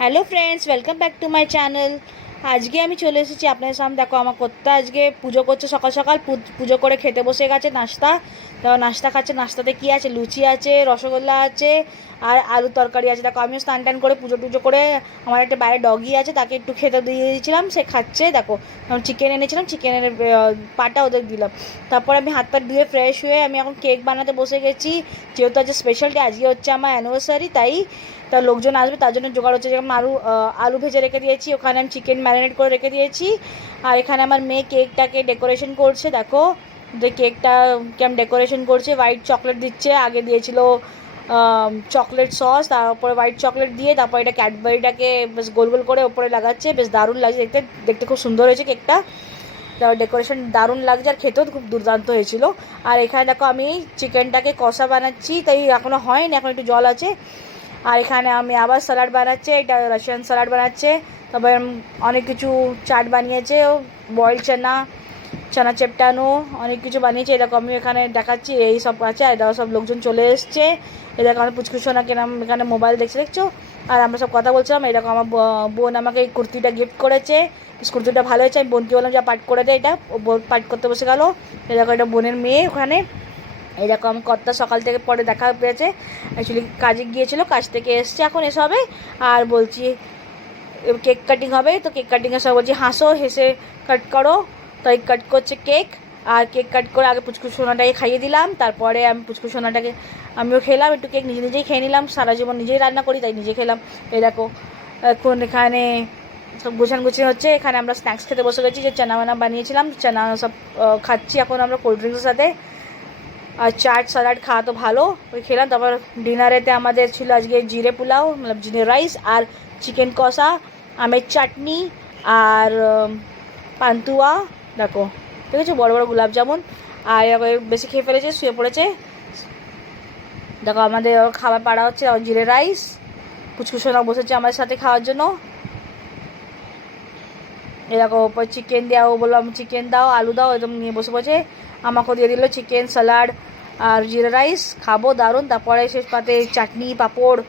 Hello friends, welcome back to my channel. আজকে আমি চলে এসেছি আপনাদের সামনে। দেখো, আমার কর্তা আজকে পুজো করছে, সকাল সকাল পুজো করে খেতে বসে গেছে নাস্তা। তো নাস্তা খাচ্ছে। নাস্তাতে কী আছে? লুচি আছে, রসগোল্লা আছে, আর আলু তরকারি আছে। দেখো, আমিও স্নান টান করে পুজো টুজো করে আমার একটা বাইরে ডগি আছে, তাকে একটু খেতে দিয়ে দিয়েছিলাম, সে খাচ্ছে। দেখো, চিকেন এনেছিলাম, চিকেনের পাটা ওদের দিলাম। তারপর আমি হাত পা ধুয়ে ফ্রেশ হয়ে আমি এখন কেক বানাতে বসে গেছি। যেহেতু আজকে স্পেশাল ডে, আজকে হচ্ছে আমার অ্যানিভার্সারি, তাই তা লোকজন আসবে, তার জন্য জোগাড় হচ্ছে। যেমন আলু ভেজে রেখে দিয়েছি, ওখানে আমি চিকেন ম্যারিনেট করে রেখে দিয়েছি। আর এখানে আমার মেয়ে কেকটাকে ডেকোরেশন করছে। দেখো, যে কেকটাকে আমি ডেকোরেশন করছে, হোয়াইট চকলেট দিচ্ছে। আগে দিয়েছিল চকলেট সস, তারপরে হোয়াইট চকলেট দিয়ে তারপর এটা ক্যাডবেরিটাকে বেশ গোল গোল করে ওপরে লাগাচ্ছে। বেশ দারুণ লাগছে দেখতে, দেখতে খুব সুন্দর হয়েছে কেকটা। তারপর ডেকোরেশন দারুণ লাগছে, আর খেতেও খুব দুর্দান্ত হয়েছিল। আর এখানে দেখো, আমি চিকেনটাকে কষা বানাচ্ছি, তাই এখনও হয়নি, এখন একটু জল আছে। আর এখানে আমি আবার স্যালাড বানাচ্ছে, এটা রাশিয়ান স্যালাড বানাচ্ছে। তারপর অনেক কিছু চাট বানিয়েছে, বয়েল চানা, চানা চেপটানো, অনেক কিছু বানিয়েছে। এরকম আমি এখানে দেখাচ্ছি, এই সব আছে। আর এরা সব লোকজন চলে এসছে। এরকম আমার পুচকুসোনা কেনাম এখানে মোবাইল দেখছো। আর আমরা সব কথা বলছিলাম। এরকম আমার বোন আমাকে এই কুর্তিটা গিফট করেছে। কুর্তিটা ভালো হয়েছে। আমি বোনকে বললাম, যা পাঠ করে দেয়, এটা বোন পাঠ করতে বসে গেল। এরকম এটা বোনের মেয়ে ওখানে। এরকম কর্তা সকাল থেকে পরে দেখা পেয়েছে, অ্যাকচুয়ালি কাজে গিয়েছিলো, কাজ থেকে এসছে, এখন এসে হবে। আর বলছি কেক কাটিং হবে, তো কেক কাটিংয়ের সব বলছি হাসো, হেসে কাট করো। তাই কাট করছে কেক। আর কেক কাট করে আগে পুচকু সোনাটাকে খাইয়ে দিলাম, তারপরে আমি পুচকু সোনাটাকে আমিও খেলাম একটু কেক, নিজে নিজেই খেয়ে নিলাম। সারা জীবন নিজেই রান্না করি, তাই নিজে খেলাম। এই দেখো, এখন এখানে সব গুছান হচ্ছে। এখানে আমরা স্ন্যাক্স খেতে বসে গেছি, যে চানা বানা বানিয়েছিলাম, চানা সব খাচ্ছি এখন আমরা কোল্ড ড্রিঙ্কসের সাথে। আর চাট স্যালাড খাওয়া তো ভালো, ওই খেলাম। তারপর ডিনারেতে আমাদের ছিল আজকে জিরে পোলাও, মানে জিরে রাইস, আর চিকেন কষা, আমের চাটনি, আর পান্তুয়া। দেখো, ঠিক আছে, বড়ো বড়ো গোলাপ জামুন। আর এরকম বেশি খেয়ে ফেলেছে, শুয়ে পড়েছে। দেখো, আমাদের খাবার পাড়া হচ্ছে, জিরে রাইস। কুচকুচোনা বসেছে আমাদের সাথে খাওয়ার জন্য। এরকম ওপর চিকেন দেওয়া, ও বললাম চিকেন দাও, আলু দাও, এরকম নিয়ে বসে বসে আমাকেও দিয়ে দিল চিকেন, স্যালাড আর জিরা রাইস। খাবো দারুণ। তারপরে শেষ পাতে চাটনি, পাঁপড়।